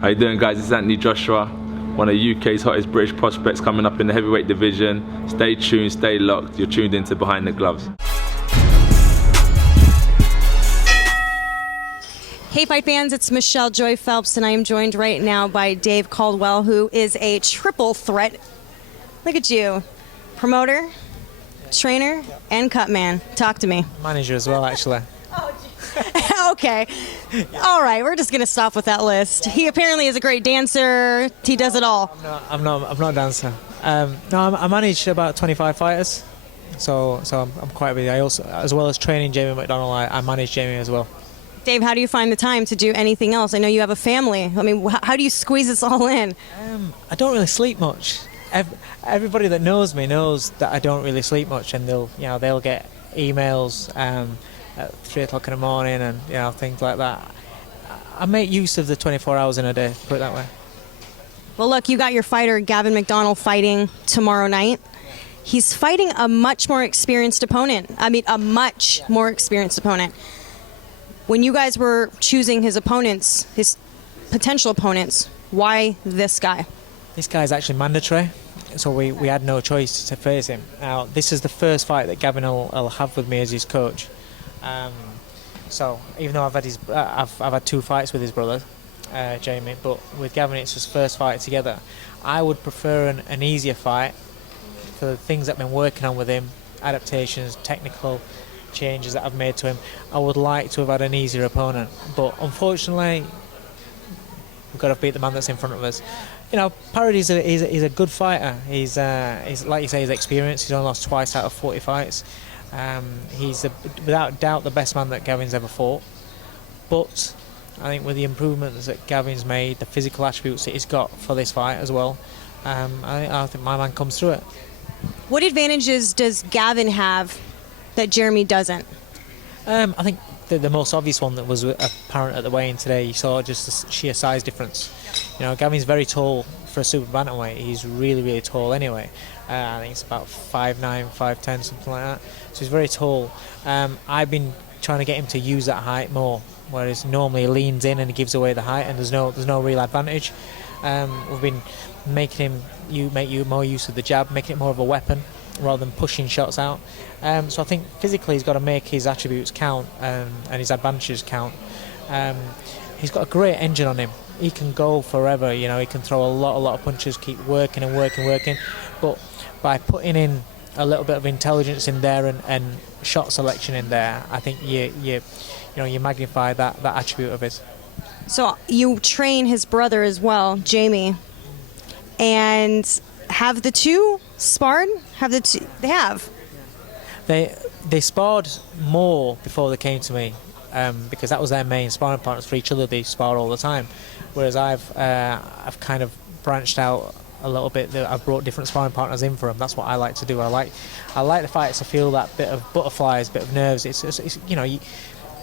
How you doing, guys? This is Anthony Joshua, one of UK's hottest British prospects coming up in the heavyweight division. Stay tuned, stay locked. You're tuned into Behind the Gloves. Hey fight fans, it's Michelle Joy Phelps and I am joined right now by Dave Coldwell, who is a triple threat. Look at you. Promoter, trainer, and cut man. Talk to me. Manager as well, actually. Okay. All right, we're just going to stop with that list. He apparently is a great dancer. He does it all. I'm not a dancer. I manage about 25 fighters, so I'm quite busy. I also, as well as training Jamie McDonnell, I manage Jamie as well. Dave, how do you find the time to do anything else? I know you have a family. I mean, how do you squeeze this all in? I don't really sleep much. Everybody that knows me knows that I don't really sleep much, and they'll get emails at 3 o'clock in the morning and things like that. I make use of the 24 hours in a day, put it that way. Well, look, you got your fighter Gavin McDonnell fighting tomorrow night. He's fighting a much more experienced opponent. I mean, a much more experienced opponent. When you guys were choosing his opponents, his potential opponents, why this guy? This guy's actually mandatory, so we had no choice to face him. Now, this is the first fight that Gavin will have with me as his coach. So even though I've had 2 fights with his brother, Jamie, but with Gavin it's his first fight together. I would prefer an easier fight for the things I've been working on with him, adaptations, technical changes that I've made to him. I would like to have had an easier opponent, but unfortunately we've got to beat the man that's in front of us. Parody's he's a good fighter. He's like you say, he's experienced. He's only lost twice out of 40 fights. He's without doubt the best man that Gavin's ever fought, but I think with the improvements that Gavin's made, the physical attributes that he's got for this fight as well, I think my man comes through it. What advantages does Gavin have that Jeremy doesn't? I think the most obvious one that was apparent at the weigh-in today, you saw just the sheer size difference. Gavin's very tall for a super bantamweight. He's really, really tall anyway. I think it's about 5'9", 5'10", something like that. So he's very tall. I've been trying to get him to use that height more, whereas normally he leans in and he gives away the height, and there's no real advantage. We've been making him make more use of the jab, making it more of a weapon rather than pushing shots out. So I think physically he's got to make his attributes count and his advantages count. He's got a great engine on him. He can go forever. He can throw a lot of punches, keep working and working. But by putting in a little bit of intelligence in there and shot selection in there, I think you magnify that attribute of his. So you train his brother as well, Jamie, and have the two sparred? They have. They sparred more before they came to me, because that was their main sparring partners for each other. They spar all the time, whereas I've kind of branched out a little bit. I've brought different sparring partners in for them. That's what I like to do. I like the fighters to feel that bit of butterflies, bit of nerves. It's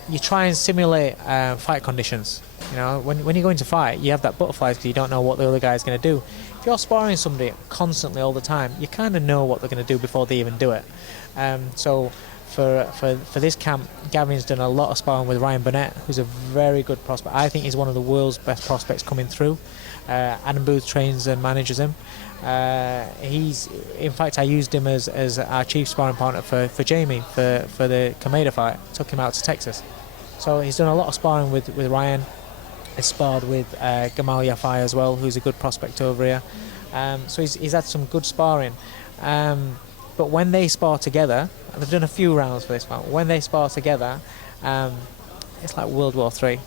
you try and simulate fight conditions. When you go into fight, you have that butterflies because you don't know what the other guy's going to do. If you're sparring somebody constantly all the time, you kind of know what they're going to do before they even do it. So for this camp, Gavin's done a lot of sparring with Ryan Burnett, who's a very good prospect. I think he's one of the world's best prospects coming through. Adam Booth trains and manages him. In fact, I used him as our chief sparring partner for Jamie for the Kameda fight. Took him out to Texas. So he's done a lot of sparring with Ryan. He's sparred with Gamal Yafai as well, who's a good prospect over here. So he's had some good sparring. But when they spar together, and they've done a few rounds for this fight. When they spar together, it's like World War III.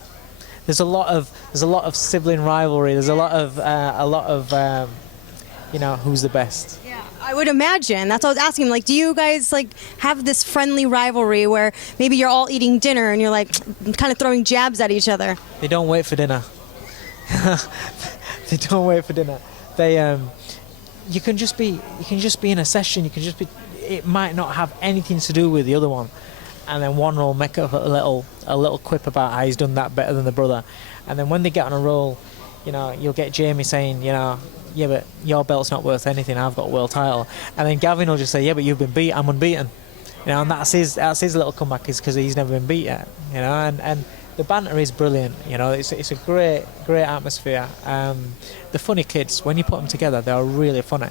There's a lot of sibling rivalry. There's a lot of who's the best. Yeah, I would imagine. That's what I was asking. Like, do you guys have this friendly rivalry where maybe you're all eating dinner and you're kind of throwing jabs at each other? They don't wait for dinner. They don't wait for dinner. They you can just be in a session. It might not have anything to do with the other one, and then one will make up a little quip about how he's done that better than the brother, and then when they get on a roll, you'll get Jamie saying, yeah, but your belt's not worth anything. I've got a world title, and then Gavin will just say, yeah, but you've been beat. I'm unbeaten. And that's his little comeback is because he's never been beat yet. And the banter is brilliant. You know, it's a great atmosphere. The funny kids, when you put them together, they are really funny.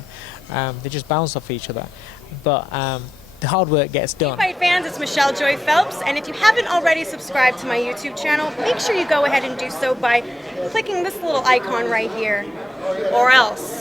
They just bounce off each other. But the hard work gets done. Hey, fight fans, it's Michelle Joy Phelps, and if you haven't already subscribed to my YouTube channel, make sure you go ahead and do so by clicking this little icon right here, or else